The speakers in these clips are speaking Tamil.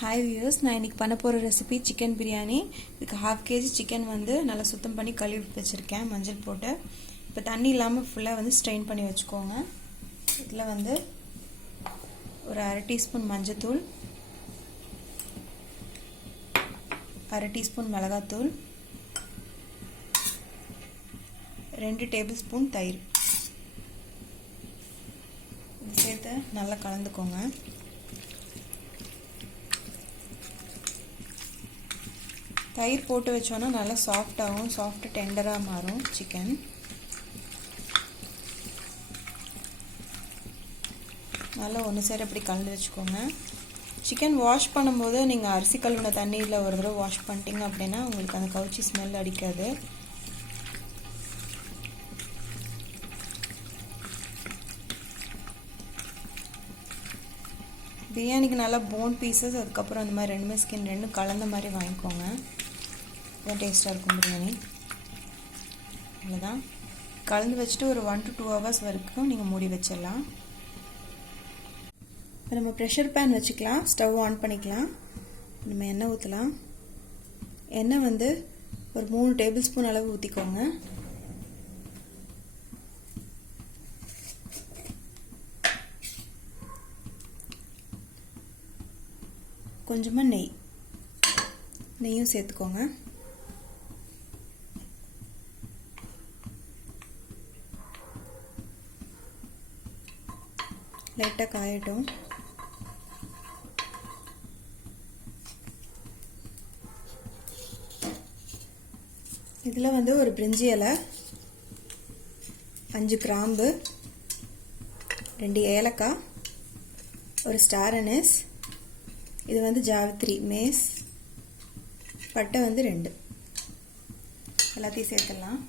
ஹாய் வியூஸ், நான் இன்றைக்கி பண்ண போகிற ரெசிபி சிக்கன் பிரியாணி. இதுக்கு 1/2 kg சிக்கன் வந்து நல்லா சுத்தம் பண்ணி கழுவி வச்சுருக்கேன் மஞ்சள் போட்டு. இப்போ தண்ணி இல்லாமல் ஃபுல்லாக வந்து ஸ்ட்ரெயின் பண்ணி வச்சுக்கோங்க. இதில் வந்து ஒரு 1/2 டீஸ்பூன் மஞ்சத்தூள், 1/2 டீஸ்பூன் மிளகாத்தூள், 2 டேபிள் ஸ்பூன் தயிர் இது சேர்த்து நல்லா கலந்துக்கோங்க. தயிர் போட்டு வச்சோன்னா நல்லா சாஃப்டாகும், சாஃப்ட் டெண்டராக மாறும் சிக்கன். நல்லா ஒன்று சேர இப்படி கலந்து வச்சுக்கோங்க. சிக்கன் வாஷ் பண்ணும்போது நீங்கள் அரிசி கழுவின தண்ணியில் ஒரு தடவை வாஷ் பண்ணிட்டீங்க அப்படின்னா உங்களுக்கு அந்த கவுச்சி ஸ்மெல் அடிக்காது. பிரியாணிக்கு நல்லா போன் பீசஸ், அதுக்கப்புறம் அந்த மாதிரி ரெண்டுமே ஸ்கின் ரெண்டும் கலந்த மாதிரி வாங்கிக்கோங்க. இதுதான் டேஸ்ட்டாக இருக்கும் பிரியாணி. அவ்வளோதான். கலந்து வச்சுட்டு ஒரு 1 to 2 hours வரைக்கும் நீங்கள் மூடி வச்சிடலாம். இப்போ நம்ம ப்ரெஷர் பேன் வச்சுக்கலாம். ஸ்டவ் ஆன் பண்ணிக்கலாம். நம்ம எண்ணெய் ஊற்றலாம். எண்ணெய் வந்து ஒரு 3 டேபிள் ஸ்பூன் அளவு ஊற்றிக்கோங்க. கொஞ்சமாக நெய்யும் சேர்த்துக்கோங்க. லைட்டாக காயட்டும். இதில் வந்து ஒரு பிரிஞ்சி இலை, 5 கிராம்பு, 2 ஏலக்காய், ஒரு ஸ்டார் அனீஸ், இது வந்து ஜாவித்ரி மேஸ், பட்டை வந்து 2 எல்லாத்தையும் சேர்த்துடலாம்.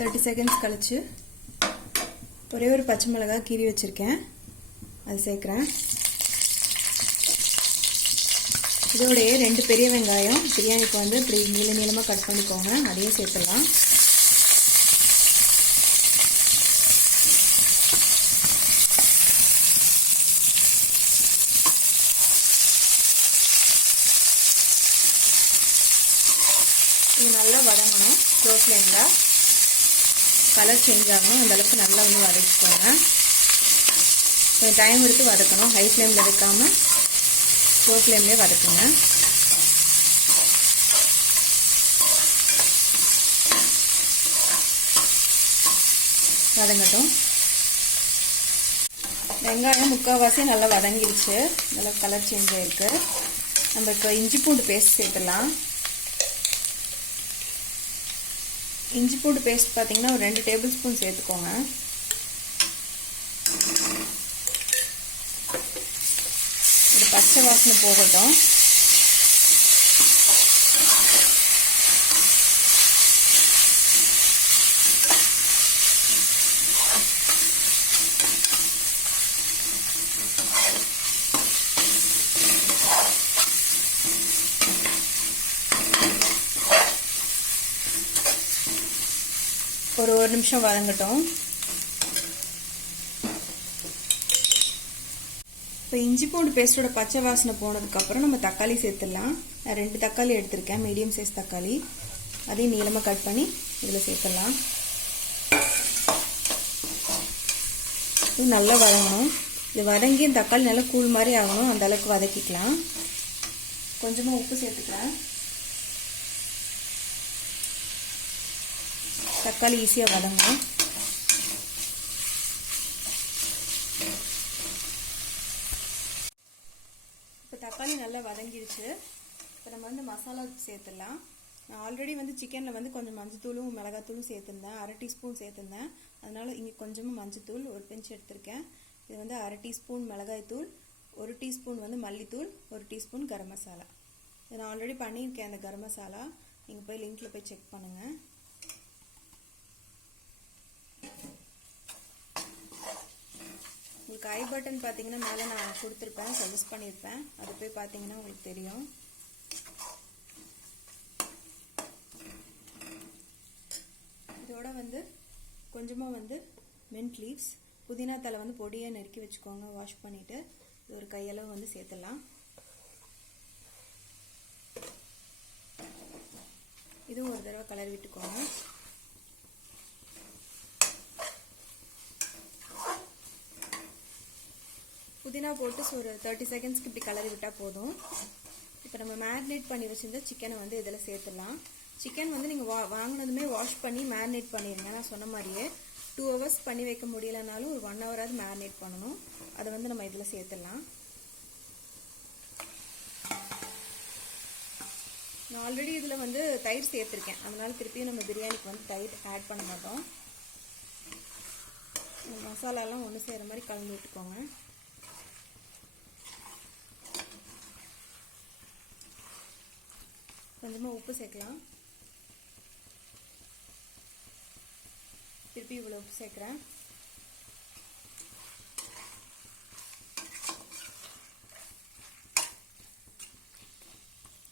தேர்ட்டி செகண்ட்ஸ் கழிச்சு ஒரே ஒரு பச்சை மிளகாய் கீறி வச்சுருக்கேன், அது சேர்க்குறேன். இதோடைய 2 பெரிய வெங்காயம் பிரியாணிக்கு வந்து இப்படி நீளமாக கட் பண்ணிக்கோங்க, அதையும் சேர்த்துடலாம். இது நல்லா வதங்கணும். ஸ்லோ ஃப்ளேமில் கலர் சேஞ்ச் ஆகணும், அந்தளவுக்கு நல்லா வந்து வதக்கிக்கோங்க. கொஞ்சம் டைம் எடுத்து வதக்கணும். ஹை ஃப்ளேமில் வைக்காமல் ஸ்லோ ஃப்ளேம்லேயே வதக்குங்க. வதங்கட்டும். வெங்காயம் முக்கால்வாசி நல்லா வதங்கிடுச்சு, நல்லா கலர் சேஞ்ச் ஆகிருக்கு. நம்ம இப்போ இஞ்சி பூண்டு பேஸ்ட் சேர்த்துடலாம். இஞ்சி பூண்டு பேஸ்ட் பார்த்தீங்கன்னா ஒரு 2 டேபிள் ஸ்பூன் சேர்த்துக்கோங்க. ஒரு பச்சை வாசனை போகட்டும். ஒரு நிமிஷம் வதங்கட்டும். இப்போ இஞ்சி பூண்டு பேஸ்டோட பச்சை வாசனை போனதுக்கப்புறம் நம்ம தக்காளி சேர்த்துடலாம். நான் 2 தக்காளி எடுத்திருக்கேன், மீடியம் சைஸ் தக்காளி. அதையும் நீளமாக கட் பண்ணி இதில் சேர்த்துடலாம். இது நல்லா வதங்கணும். இது வதங்கி தக்காளி நல்லா கூழ் மாதிரி ஆகணும், அந்த அளவுக்கு வதக்கிக்கலாம். கொஞ்சமாக உப்பு சேர்த்துக்கிறேன். தக்காளி ஈஸியாக வதங்கும். இப்போ தக்காளி நல்லா வதங்கிடுச்சு. இப்போ நம்ம வந்து மசாலா சேர்த்துடலாம். நான் ஆல்ரெடி வந்து சிக்கனில் வந்து கொஞ்சம் மஞ்சத்தூளும் மிளகாத்தூளும் சேர்த்துருந்தேன், 1/2 டீஸ்பூன் சேர்த்துருந்தேன். அதனால் இங்கே கொஞ்சமாக மஞ்சத்தூள் ஒரு பிஞ்ச் எடுத்திருக்கேன். இது வந்து 1/2 டீஸ்பூன் மிளகாய்த்தூள், 1 டீஸ்பூன் வந்து மல்லித்தூள், 1 டீஸ்பூன் கரம் மசாலா. இதை நான் ஆல்ரெடி பண்ணியிருக்கேன் அந்த கரம் மசாலா. நீங்கள் போய் லிங்க்கில் போய் செக் பண்ணுங்கள். உங்களுக்கு ஐ பட்டன் பார்த்தீங்கன்னா மேலே நான் கொடுத்துருப்பேன், சஜஸ்ட் பண்ணியிருப்பேன், அது போய் பார்த்தீங்கன்னா உங்களுக்கு தெரியும். வந்து கொஞ்சமாக வந்து மின்ட் லீவ்ஸ், புதினா தலை வந்து பொடியாக நறுக்கி வச்சுக்கோங்க. வாஷ் பண்ணிவிட்டு ஒரு கையளவு வந்து சேர்த்துடலாம். இதுவும் ஒரு தடவை கலரி விட்டுக்கோங்க. புதினா போட்டு ஒரு 30 செகண்ட்ஸ்க்கு இப்படி கலரி விட்டால் போதும். இப்போ நம்ம மேரினேட் பண்ணி வச்சுருந்த சிக்கனை வந்து இதில் சேர்த்துடலாம். சிக்கன் வந்து நீங்கள் வாங்கினதுமே வாஷ் பண்ணி மேரினேட் பண்ணிடுங்க. நான் சொன்ன மாதிரியே 2 hours பண்ணி வைக்க முடியலனாலும் ஒரு 1 hour மேரினேட் பண்ணணும். அதை வந்து நம்ம இதில் சேர்த்துடலாம். நான் ஆல்ரெடி இதில் வந்து தயிர் சேர்த்துருக்கேன், அதனால திருப்பியும் நம்ம பிரியாணிக்கு வந்து தயிர் ஆட் பண்ண மாட்டோம். மசாலாலாம் ஒன்று சேர மாதிரி கலந்து விட்டுக்கோங்க. கொஞ்சமாக உப்பு சேர்க்கலாம். திருப்பி இவ்வளோ உப்பு சேர்க்குறேன்.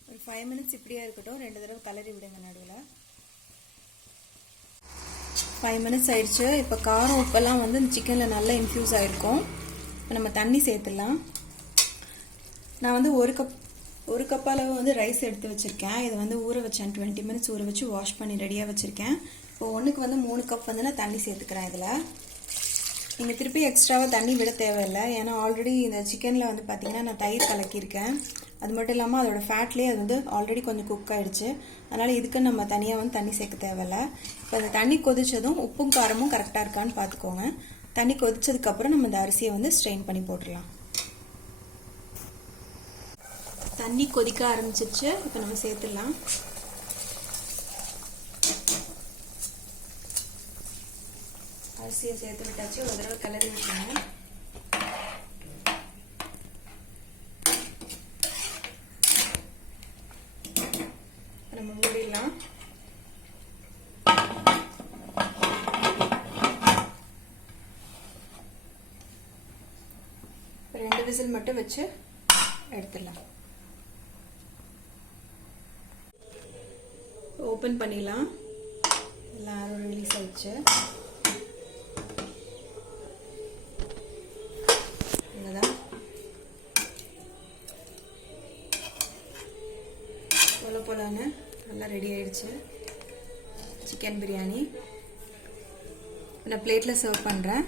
ஒரு 5 minutes இப்படியே இருக்கட்டும். 2 தடவை கலரி விடுங்க நடுவில். 5 minutes ஆயிடுச்சு. இப்போ காரம் உப்பெல்லாம் வந்து இந்த சிக்கனில் நல்லா இன்ஃப்யூஸ் ஆகிருக்கும். இப்போ நம்ம தண்ணி சேர்த்துடலாம். நான் வந்து ஒரு கப் அளவு வந்து ரைஸ் எடுத்து வச்சுருக்கேன். இதை வந்து ஊற வச்சேன். 20 minutes ஊற வச்சு வாஷ் பண்ணி ரெடியாக வச்சுருக்கேன். இப்போ ஒன்றுக்கு வந்து 3 கப் வந்து நான் தண்ணி சேர்த்துக்கிறேன். இதில் நீங்கள் திருப்பி எக்ஸ்ட்ராவாக தண்ணி விட தேவையில்லை. ஏன்னா ஆல்ரெடி இந்த சிக்கனில் வந்து பார்த்திங்கன்னா நான் தயிர் கலக்கியிருக்கேன். அது மட்டும் இல்லாமல் அதோட ஃபேட்லேயே அது வந்து ஆல்ரெடி கொஞ்சம் குக் ஆகிடுச்சு. அதனால் இதுக்கு நம்ம தனியாக வந்து தண்ணி சேர்க்க தேவையில்லை. இப்போ அந்த தண்ணி கொதிச்சதும் உப்பும் காரமும் கரெக்டாக இருக்கான்னு பார்த்துக்கோங்க. தண்ணி கொதிச்சதுக்கப்புறம் நம்ம இந்த அரிசியை வந்து ஸ்ட்ரெயின் பண்ணி போட்டுடலாம். தண்ணி கொதிக்க ஆரம்பிச்சிருச்சு. இப்போ நம்ம சேர்த்துடலாம். அரிசியை சேர்த்து விட்டாச்சு. ஒரு தடவை கிளறி விட்டுருங்க. நம்ம மூடிடலாம். இப்போ 2 விசில் மட்டும் வச்சு எடுத்துடலாம். ஓப்பன் பண்ணிடலாம். எல்லாரும் ரிலீஸ் ஆயிடுச்சு. இவ்வளோதான். போலான்னு நல்லா ரெடி ஆயிடுச்சு சிக்கன் பிரியாணி. நான் பிளேட்டில் சர்வ் பண்ணுறேன்.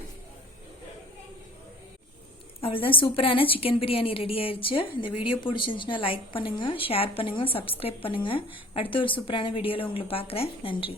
அவ்வளோதான், சூப்பரான சிக்கன் பிரியாணி ரெடி ஆயிடுச்சு. இந்த வீடியோ பிடிச்சிருந்துச்சுன்னா லைக் பண்ணுங்கள், ஷேர் பண்ணுங்கள், சப்ஸ்கிரைப் பண்ணுங்கள். அடுத்த ஒரு சூப்பரான வீடியோவில் உங்களை பார்க்குறேன். நன்றி.